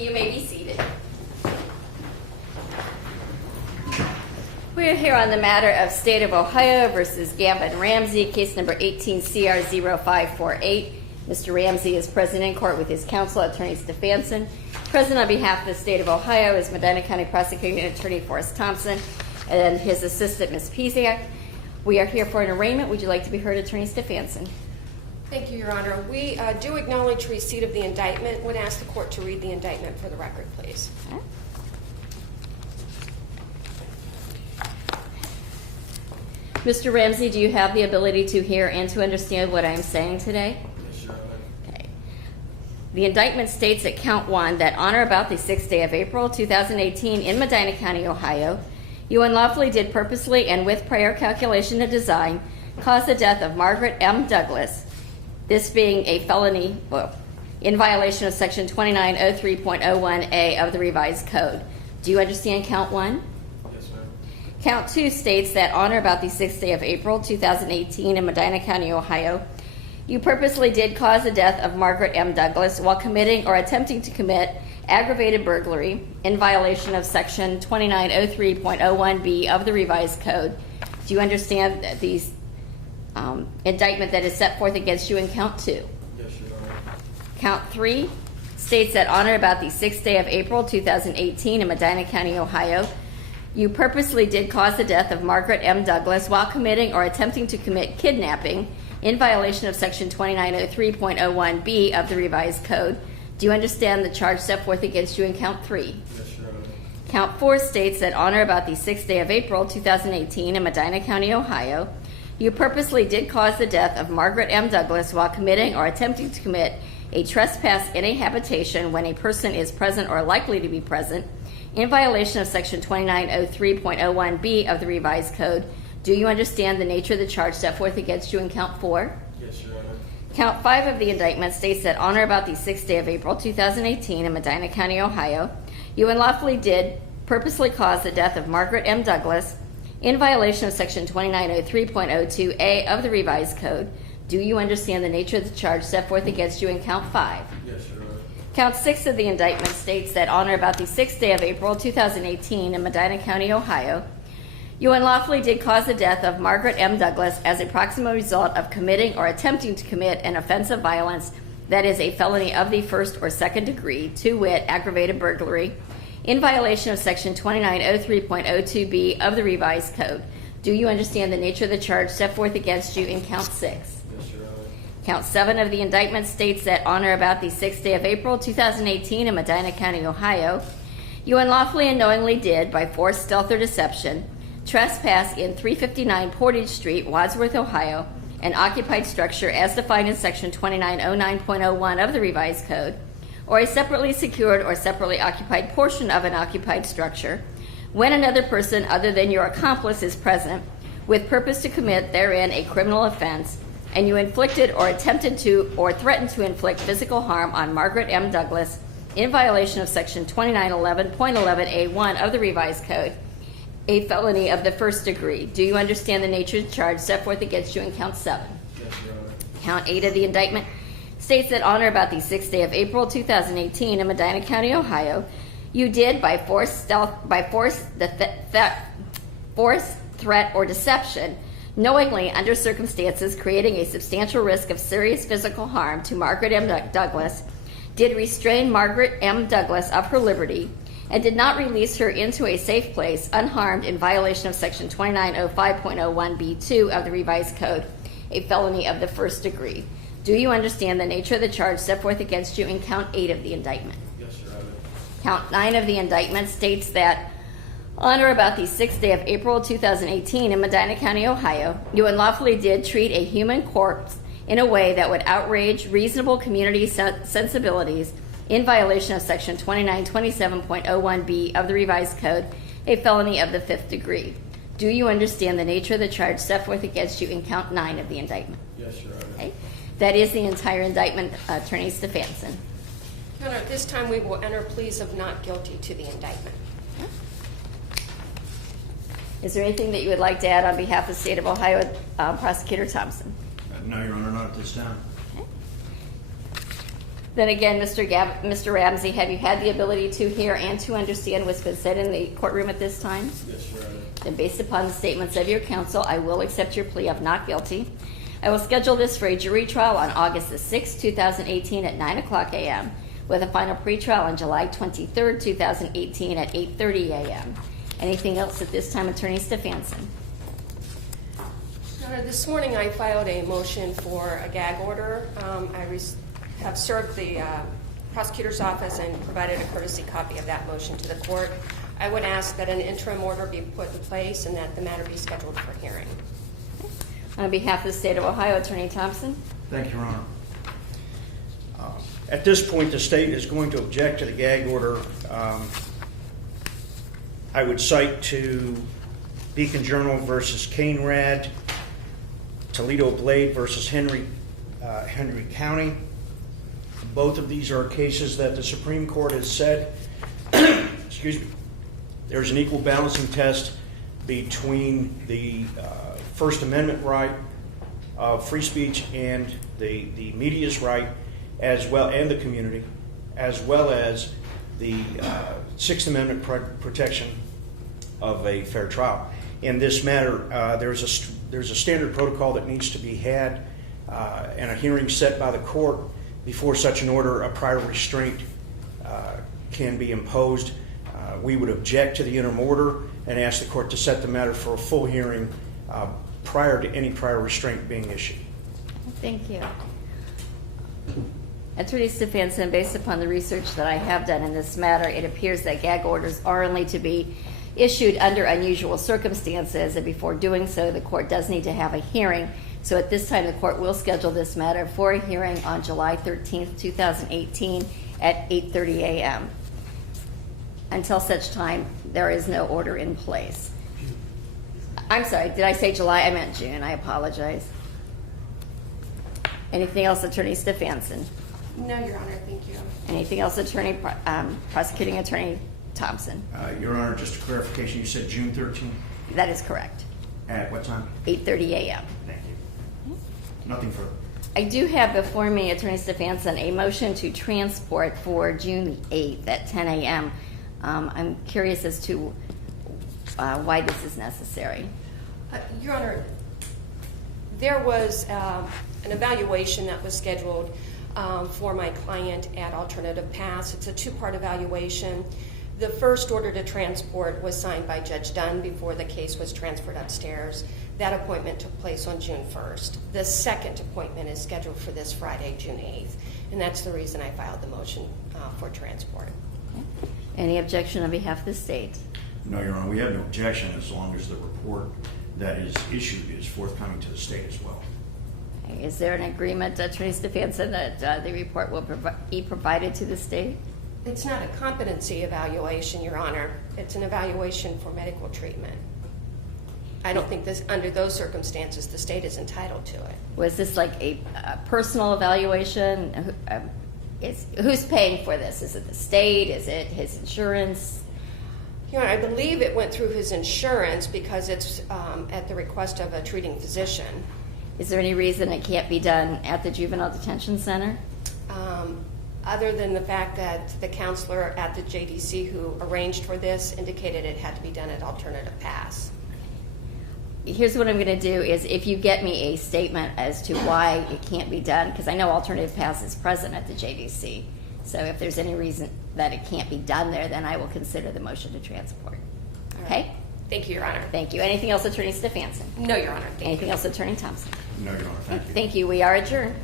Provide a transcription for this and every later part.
you may be seated. We are here on the matter of State of Ohio versus Gavon Ramsay, case number 18-CR0548. Mr. Ramsay is present in court with his counsel, Attorney Stefanson. Present on behalf of the State of Ohio is Medina County Prosecuting Attorney Forrest Thompson and his assistant, Ms. Pesiak. We are here for an arraignment. Would you like to be heard, Attorney Stefanson? Thank you, Your Honor. We do acknowledge receipt of the indictment. Would ask the court to read the indictment for the record, please. Okay. Mr. Ramsay, do you have the ability to hear and to understand what I am saying today? Yes, Your Honor. Okay. The indictment states at count 1 that on or about the 6th day of April 2018 in Medina County, Ohio, you unlawfully did purposely and with prior calculation and design cause the death of Margaret M. Douglas, this being a felony in violation of section 2903.01A of the revised code. Do you understand count 1? Yes, ma'am. Count 2 states that on or about the 6th day of April 2018 in Medina County, Ohio, you purposely did cause the death of Margaret M. Douglas while committing or attempting to commit aggravated burglary in violation of section 2903.01B of the revised code. Do you understand the indictment that is set forth against you in count 2? Yes, Your Honor. Count 3 states that on or about the 6th day of April 2018 in Medina County, Ohio, you purposely did cause the death of Margaret M. Douglas while committing or attempting to commit kidnapping in violation of section 2903.01B of the revised code. Do you understand the charge set forth against you in count 3? Yes, Your Honor. Count 4 states that on or about the 6th day of April 2018 in Medina County, Ohio, you purposely did cause the death of Margaret M. Douglas while committing or attempting to commit a trespass in a habitation when a person is present or likely to be present in violation of section 2903.01B of the revised code. Do you understand the nature of the charge set forth against you in count 4? Yes, Your Honor. Count 5 of the indictment states that on or about the 6th day of April 2018 in Medina County, Ohio, you unlawfully did purposely cause the death of Margaret M. Douglas in violation of section 2903.02A of the revised code. Do you understand the nature of the charge set forth against you in count 5? Yes, Your Honor. Count 6 of the indictment states that on or about the 6th day of April 2018 in Medina County, Ohio, you unlawfully did cause the death of Margaret M. Douglas as a proximate result of committing or attempting to commit an offense of violence that is a felony of the first or second degree, to wit, aggravated burglary, in violation of section 2903.02B of the revised code. Do you understand the nature of the charge set forth against you in count 6? Yes, Your Honor. Count 7 of the indictment states that on or about the 6th day of April 2018 in Medina County, Ohio, you unlawfully and knowingly did, by force, stealth, or deception, trespass in 359 Portage Street, Wadsworth, Ohio, an occupied structure as defined in section 2909.01 of the revised code, or a separately secured or separately occupied portion of an occupied structure, when another person other than your accomplice is present, with purpose to commit therein a criminal offense, and you inflicted or attempted to or threatened to inflict physical harm on Margaret M. Douglas in violation of section 2911.11A1 of the revised code, a felony of the first degree. Do you understand the nature of the charge set forth against you in count 7? Yes, Your Honor. Count 8 of the indictment states that on or about the 6th day of April 2018 in Medina County, Ohio, you did by force, threat, or deception, knowingly under circumstances creating a substantial risk of serious physical harm to Margaret M. Douglas, did restrain Margaret M. Douglas of her liberty, and did not release her into a safe place unharmed in violation of section 2905.01B2 of the revised code, a felony of the first degree. Do you understand the nature of the charge set forth against you in count 8 of the indictment? Yes, Your Honor. Count 9 of the indictment states that on or about the 6th day of April 2018 in Medina County, Ohio, you unlawfully did treat a human corpse in a way that would outrage reasonable community sensibilities in violation of section 2927.01B of the revised code, a felony of the 5th degree. Do you understand the nature of the charge set forth against you in count 9 of the indictment? Yes, Your Honor. Okay. That is the entire indictment, Attorney Stefanson. Your Honor, at this time we will enter pleas of not guilty to the indictment. Is there anything that you would like to add on behalf of the State of Ohio, Prosecutor Thompson? No, Your Honor, not at this time. Then again, Mr. Ramsay, have you had the ability to hear and to understand what's been said in the courtroom at this time? Yes, Your Honor. Then based upon the statements of your counsel, I will accept your plea of not guilty. I will schedule this for a jury trial on August the 6th, 2018 at 9 o'clock a.m. with a final pretrial on July 23rd, 2018 at 8:30 a.m. Anything else at this time, Attorney Stefanson? Your Honor, this morning I filed a motion for a gag order. I have served the prosecutor's office and provided a courtesy copy of that motion to the court. I would ask that an interim order be put in place and that the matter be scheduled for hearing. On behalf of the state of Ohio, Attorney Thompson. Thank you, Your Honor. At this point, the state is going to object to the gag order. I would cite to Beacon Journal versus Kane Rad, Toledo Blade versus Henry County. Both of these are cases that the Supreme Court has said, excuse me, there's an equal balancing test between the First Amendment right of free speech and the media's right, as well, and the community, as well as the Sixth Amendment protection of a fair trial. In this matter, there's a standard protocol that needs to be had and a hearing set by the court before such an order, a prior restraint can be imposed. We would object to the interim order and ask the court to set the matter for a full hearing prior to any prior restraint being issued. Thank you. Attorney Stefanson, based upon the research that I have done in this matter, it appears that gag orders are only to be issued under unusual circumstances, and before doing so, the court does need to have a hearing. So at this time, the court will schedule this matter for a hearing on July 13th, 2018 at 8:30 a.m. Until such time, there is no order in place. I'm sorry, did I say July? I meant June. I apologize. Anything else, Attorney Stefanson? No, Your Honor, thank you. Anything else, Prosecuting Attorney Thompson? Your Honor, just a clarification, you said June 13th? That is correct. At what time? 8:30 a.m. Thank you. Nothing further. I do have before me, Attorney Stefanson, a motion to transport for June the 8th at 10 a.m. I'm curious as to why this is necessary. Your Honor, there was an evaluation that was scheduled for my client at Alternative Pass. It's a two-part evaluation. The first order to transport was signed by Judge Dunn before the case was transferred upstairs. That appointment took place on June 1st. The second appointment is scheduled for this Friday, June 8th, and that's the reason I filed the motion for transport. Okay. Any objection on behalf of the state? No, Your Honor, we have no objection as long as the report that is issued is forthcoming to the state as well. Okay. Is there an agreement, Attorney Stefanson, that the report will be provided to the state? It's not a competency evaluation, Your Honor. It's an evaluation for medical treatment. I don't think this, under those circumstances, the state is entitled to it. Was this like a personal evaluation? Who's paying for this? Is it the state? Is it his insurance? Your Honor, I believe it went through his insurance because it's at the request of a treating physician. Is there any reason it can't be done at the Juvenile Detention Center? Other than the fact that the counselor at the JDC who arranged for this indicated it had to be done at Alternative Pass. Here's what I'm going to do is if you get me a statement as to why it can't be done, because I know Alternative Pass is present at the JDC, so if there's any reason that it can't be done there, then I will consider the motion to transport. Okay? Thank you, Your Honor. Thank you. Anything else, Attorney Stefanson? No, Your Honor. Thank Anything you. else, Attorney Thompson? No, Your Honor, thank you. Thank you. We are adjourned.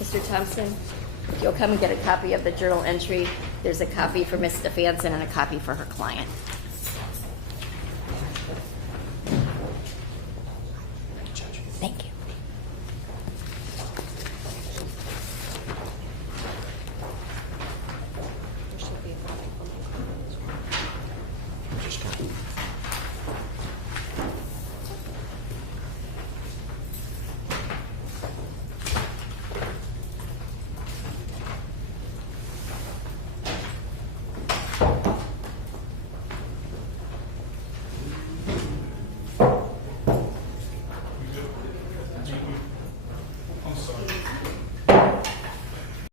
Mr. Thompson, if you'll come and get a copy of the journal entry, there's a copy for Ms. Stefanson and a copy for her client.